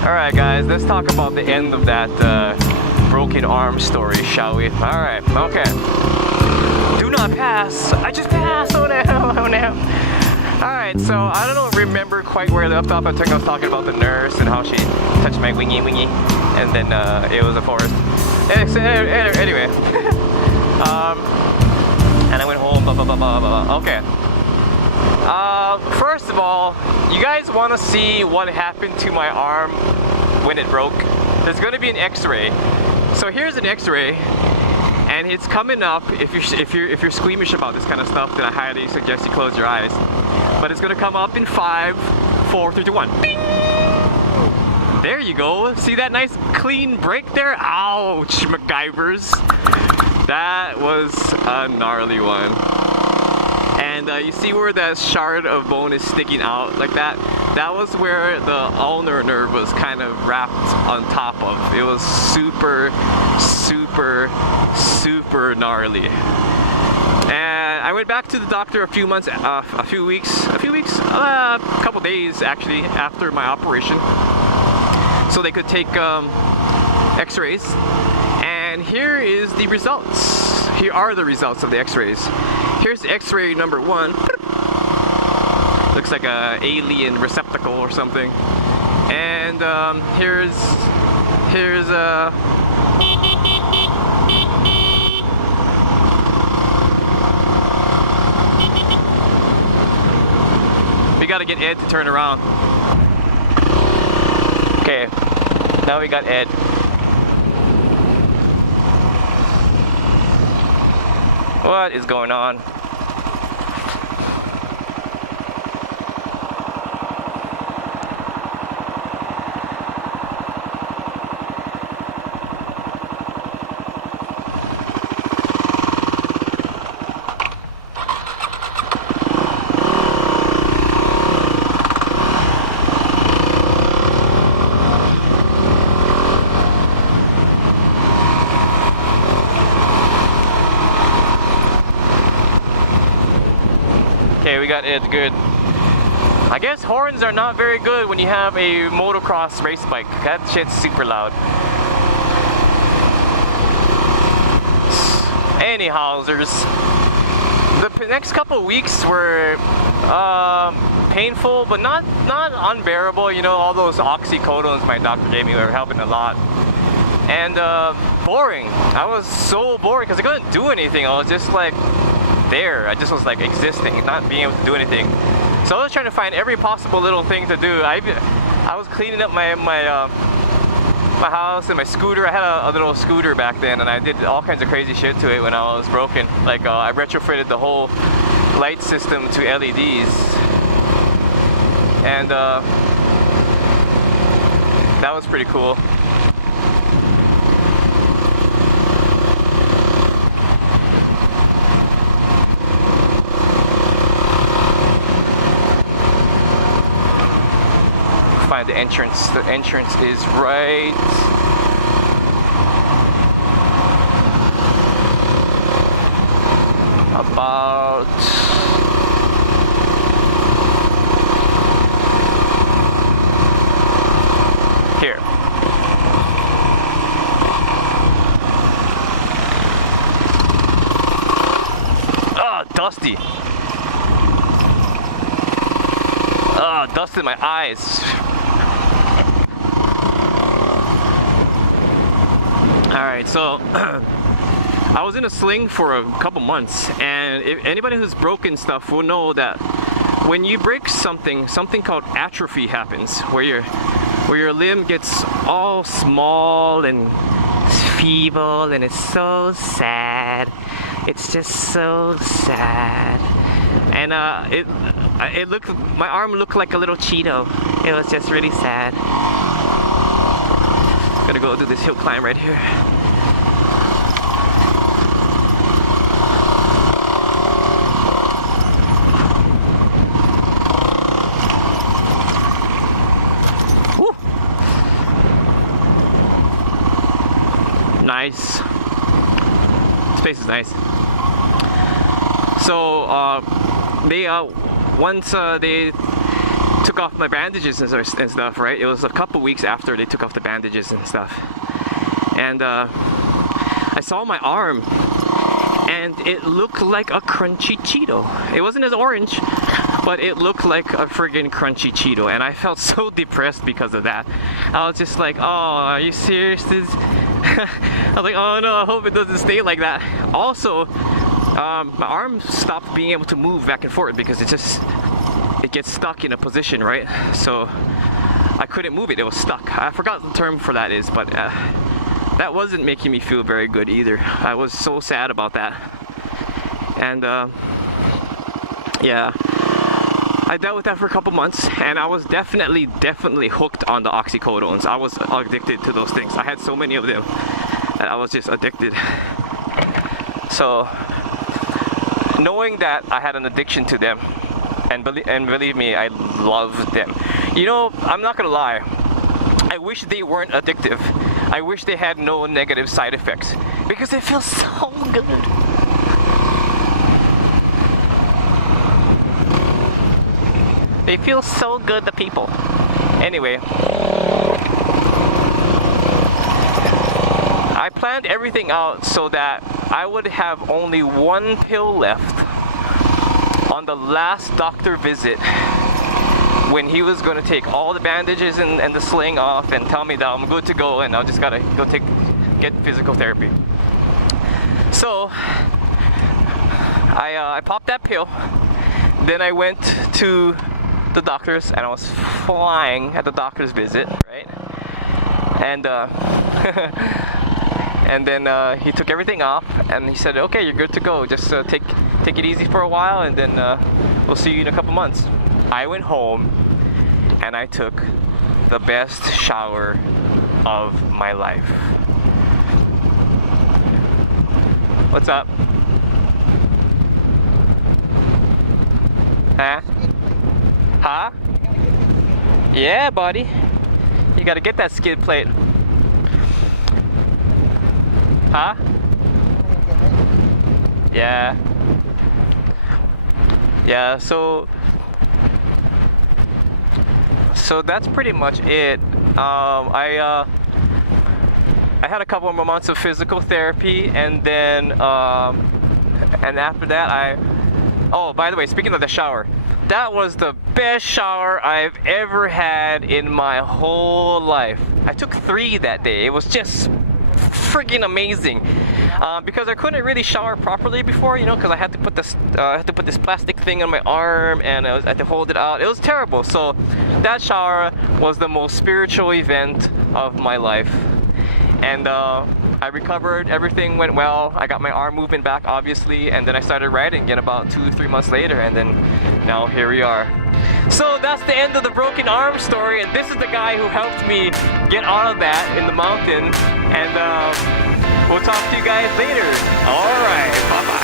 Alright guys, let's talk about the end of that broken arm story, shall we? Alright, okay. Do not pass! I just passed! Oh no, oh no! Alright, so I don't remember quite where I left off. I think I was talking about the nurse and how she touched my wingy, and then it was a forest. Anyway. And I went home, blah blah blah blah blah. Okay. First of all, you guys want to see what happened to my arm when it broke? There's going to be an X-ray. So here's an X-ray, and it's coming up. If you're squeamish about this kind of stuff, then I highly suggest you close your eyes. But it's going to come up in 5, 4, 3, 2, 1. Bing! There you go. See that nice clean break there? Ouch, MacGyvers. That was a gnarly one. And you see where that shard of bone is sticking out like that? That was where the ulnar nerve was kind of wrapped on top of. It was super, super, super gnarly. And I went back to the doctor a couple days actually after my operation, so they could take X-rays. And here is the results. Here are the results of the X-rays. Here's X-ray number 1. Looks like a alien receptacle or something. And here's we gotta get Ed to turn around. Okay, now we got Ed. What is going on? Okay, we got it good. I guess horns are not very good when you have a motocross race bike. That shit's super loud. Anyhowzers, the next couple weeks were painful, but not unbearable. You know, all those oxycodones my doctor gave me were helping a lot. And boring. I was so bored because I couldn't do anything. I was just like there. I just was like existing, not being able to do anything. So I was trying to find every possible little thing to do. I was cleaning up my house and my scooter. I had a little scooter back then, and I did all kinds of crazy shit to it when I was broken. Like I retrofitted the whole light system to LEDs, and that was pretty cool. Find the entrance. The entrance is right about here. Oh, dusty. Oh, dust in my eyes. Alright, so I was in a sling for a couple months, and if anybody who's broken stuff will know that when you break something called atrophy happens, where your limb gets all small and feeble, and it's so sad. It's just so sad. And my arm looked like a little Cheeto. It was just really sad. Gotta go do this hill climb right here. Woo. Nice. This place is nice. So they once they took took off my bandages and stuff, right? It was a couple weeks after they took off the bandages and stuff. And I saw my arm, and it looked like a crunchy Cheeto. It wasn't as orange, but it looked like a friggin' crunchy Cheeto, and I felt so depressed because of that. I was just like, oh, are you serious? I was like, oh no, I hope it doesn't stay like that. Also, my arm stopped being able to move back and forth because it gets stuck in a position, right? So I couldn't move it, it was stuck. I forgot the term for that is, but that wasn't making me feel very good either. I was so sad about that. And yeah, I dealt with that for a couple months, and I was definitely hooked on the oxycodones. I was addicted to those things. I had so many of them that I was just addicted. So knowing that I had an addiction to them, and believe me, I loved them. You know, I'm not gonna lie, I wish they weren't addictive. I wish they had no negative side effects, because it feels so good. They feel so good, the people. Anyway, I planned everything out so that I would have only one pill left on the last doctor visit, when he was going to take all the bandages and the sling off and tell me that I'm good to go and I just gotta go get physical therapy. So I popped that pill. Then I went to the doctor's, and I was flying at the doctor's visit, right? And and then he took everything off, and he said, okay, you're good to go, just take it easy for a while, and then we'll see you in a couple months. I went home and I took the best shower of my life. What's up? Huh? Huh? Yeah, buddy. You gotta get that skid plate. Huh? Yeah. Yeah, so that's pretty much it. I had a couple more months of physical therapy, and then and after that oh, by the way, speaking of the shower, that was the best shower I've ever had in my whole life. I took 3 that day. It was just freaking amazing. Because I couldn't really shower properly before, you know, because I had to put this plastic thing on my arm, and I had to hold it out. It was terrible. So that shower was the most spiritual event of my life, and I recovered. Everything went well. I got my arm movement back, obviously, and then I started riding again about 2-3 months later, and then now here we are. So that's the end of the broken arm story, and this is the guy who helped me get out of that in the mountain, and we'll talk to you guys later. All right, bye-bye.